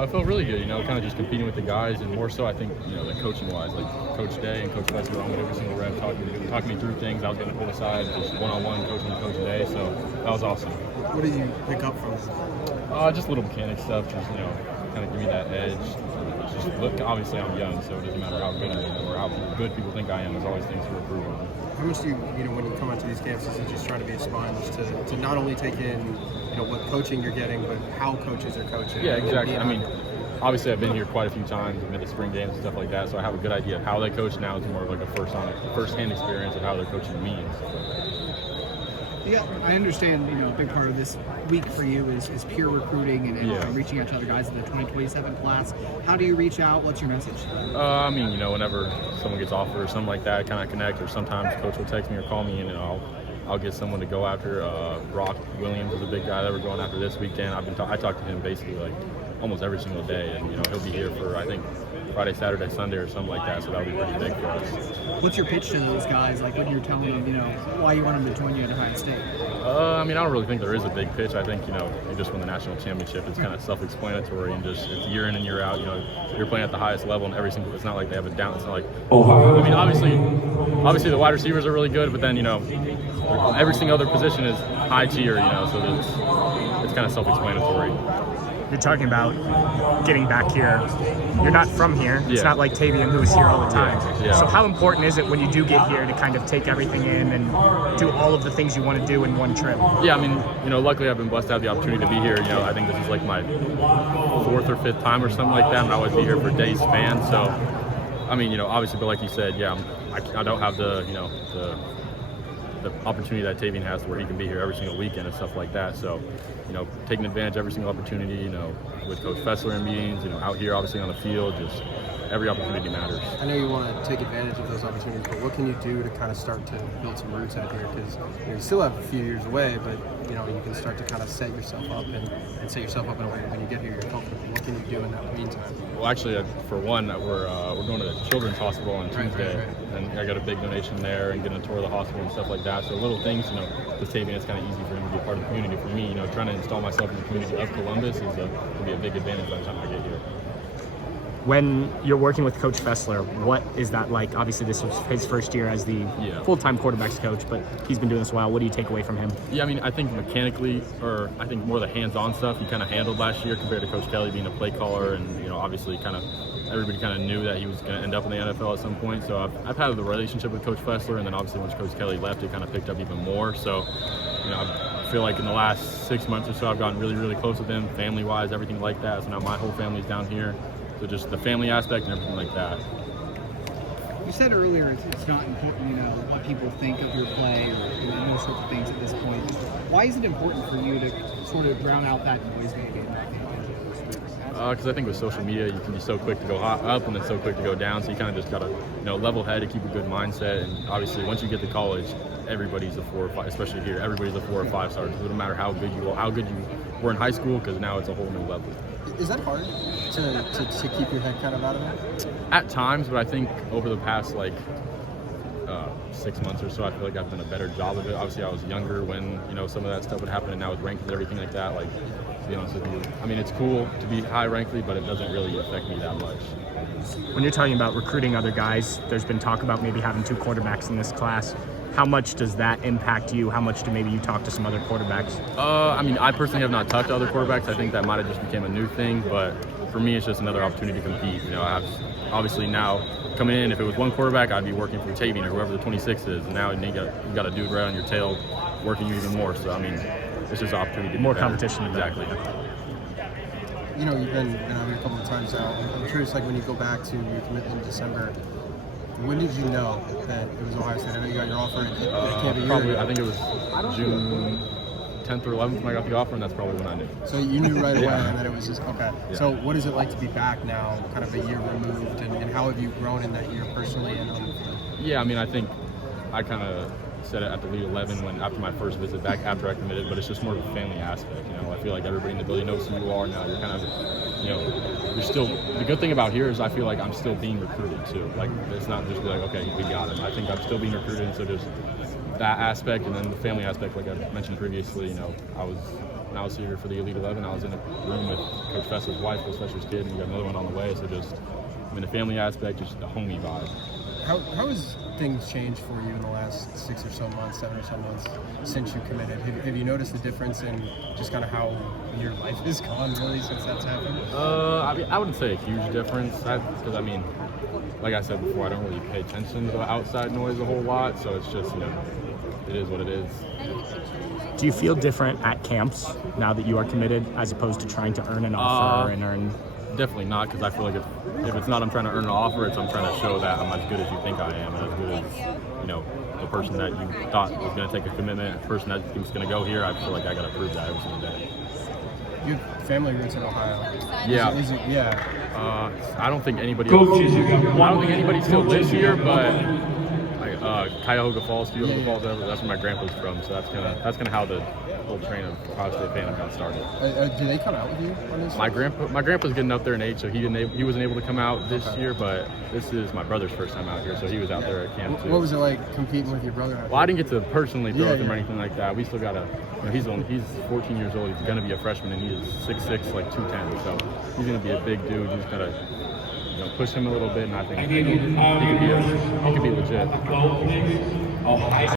I felt really good, kind of just competing with the guys, and more so I think, like coaching-wise, like Coach Day and Coach Bessler on with every single rep, talking me through things. I was getting pulled aside, just one-on-one coaching with Coach Day, so that was awesome. What did you pick up from it? Just little mechanic stuff, just, kind of give me that edge. Just look, obviously I'm young, so it doesn't matter how good I am or how good people think I am. There's always things to improve on. How much do you, when you come onto these campuses and just trying to be a sponge to not only take in, what coaching you're getting, but how coaches are coaching? Yeah, exactly. I mean, obviously I've been here quite a few times, I've been to spring games and stuff like that, so I have a good idea of how they coach. Now it's more of like a first-hand experience of how they're coaching me. Yeah, I understand, a big part of this week for you is peer recruiting and reaching out to other guys in the 2027 class. How do you reach out? What's your message? Whenever someone gets offered or something like that, kind of connect, or sometimes coach will text me or call me and I'll get someone to go after. Brock Williams is a big guy that we're going after this weekend. I talk to him basically like almost every single day, and he'll be here for, I think, Friday, Saturday, Sunday, or something like that. So that'll be pretty big for us. What's your pitch to those guys? Like when you're telling them, why you want them to join you at Ohio State? I don't really think there is a big pitch. I think, you just won the national championship. It's kind of self-explanatory, and just it's year in and year out. You're playing at the highest level, and it's not like they have a down. It's not like, obviously the wide receivers are really good, but then, every single other position is high tier, so it's kind of self-explanatory. You're talking about getting back here. You're not from here. It's not like Tavian, who is here all the time. Yeah. So how important is it when you do get here to kind of take everything in and do all of the things you want to do in one trip? Yeah, luckily I've been blessed to have the opportunity to be here. I think this is like my 4th or 5th time or something like that, and I always be here for days fans. So, obviously, but like you said, I don't have the opportunity that Tavian has where he can be here every single weekend and stuff like that. So, taking advantage of every single opportunity, with Coach Bessler in meetings, out here obviously on the field, just every opportunity matters. I know you want to take advantage of those opportunities, but what can you do to kind of start to build some roots out here? Because you still have a few years away, but you can start to kind of set yourself up and set yourself up in a way when you get here you're comfortable. What can you do in that meantime? Well, actually, for one, we're going to the Children's Hospital on Tuesday, and I got a big donation there and getting a tour of the hospital and stuff like that. So little things, with Tavian, it's kind of easy for him to be a part of the community. For me, trying to install myself in the community of Columbus will be a big advantage by the time I get here. When you're working with Coach Bessler, what is that like? Obviously, this was his first year as the full-time quarterbacks coach, but he's been doing this a while. What do you take away from him? Yeah, I think mechanically, or I think more the hands-on stuff he kind of handled last year compared to Coach Kelly being a play caller, and obviously everybody kind of knew that he was going to end up in the NFL at some point. So I've had the relationship with Coach Bessler, and then obviously once Coach Kelly left, it kind of picked up even more. So I feel like in the last 6 months or so, I've gotten really, really close with him, family-wise, everything like that. So now my whole family's down here. So just the family aspect and everything like that. You said earlier it's not important, what people think of your play or those sorts of things at this point. Why is it important for you to sort of drown out that noise maybe? Because I think with social media, you can be so quick to go up and then so quick to go down. So you kind of just got to, level head and keep a good mindset. And obviously, once you get to college, everybody's a 4 or 5, especially here. Everybody's a 4 or 5 star. It doesn't matter how good you were in high school, because now it's a whole new level. Is that hard to keep your head kind of out of it? At times, but I think over the past 6 months or so, I feel like I've done a better job of it. Obviously, I was younger when some of that stuff would happen, and now with rankings and everything like that, to be honest with you, it's cool to be high rankly, but it doesn't really affect me that much. When you're talking about recruiting other guys, there's been talk about maybe having 2 quarterbacks in this class. How much does that impact you? How much do maybe you talk to some other quarterbacks? I personally have not talked to other quarterbacks. I think that might have just became a new thing, but for me, it's just another opportunity to compete. I have obviously now coming in, if it was one quarterback, I'd be working for Tavian or whoever the 26 is. And now you got a dude right on your tail working you even more. So, it's just an opportunity to more competition. Exactly. You've been out here a couple of times now. I'm curious, when you go back to your commitment in December, when did you know that it was Ohio State? I know you got your offer. Probably, I think it was June 10th or 11th when I got the offer, and that's probably when I knew. So you knew right away that it was just, okay. Yeah. So what is it like to be back now, kind of a year removed, and how have you grown in that year personally and on the field? Yeah, I think I kind of said it at the Elite 11 after my first visit back after I committed, but it's just more of a family aspect. I feel like everybody in the building knows who you are now. You're kind of, you're still, the good thing about here is I feel like I'm still being recruited too. It's not just okay, we got him. I think I'm still being recruited, and so just that aspect, and then the family aspect, like I mentioned previously, I was when I was here for the Elite 11, I was in a room with Coach Bessler's wife, Coach Bessler's kid, and we got another one on the way. So just, I mean, the family aspect, just the homey vibe. How has things changed for you in the last 6 or so months, 7 or so months since you committed? Have you noticed the difference in just kind of how your life has gone really since that's happened? I mean, I wouldn't say a huge difference because I mean, like I said before, I don't really pay attention to the outside noise a whole lot, so it's just, you know, it is what it is. Do you feel different at camps now that you are committed, as opposed to trying to earn an offer and earn? Definitely not, because I feel like if it's not I'm trying to earn an offer, it's I'm trying to show that I'm as good as you think I am, and as good as, you know, the person that you thought was going to take a commitment, the person that you think is going to go here. I feel like I got to prove that every single day. You have family roots in Ohio. Yeah. Is it, yeah. I don't think anybody else. I don't think anybody still lives here, but like Cuyahoga Falls, whatever, that's where my grandpa's from. So that's kind of how the whole train of Ohio State fandom got started. Do they come out with you on this? My grandpa's getting up there in age, so he wasn't able to come out this year. But this is my brother's first time out here, so he was out there at camp too. What was it like competing with your brother? Well, I didn't get to personally throw with him or anything like that. We still got to. You know, he's 14 years old. He's going to be a freshman, and he is 6'6", like 210. So he's going to be a big dude. You just got to, you know, push him a little bit, and I think he could be legit.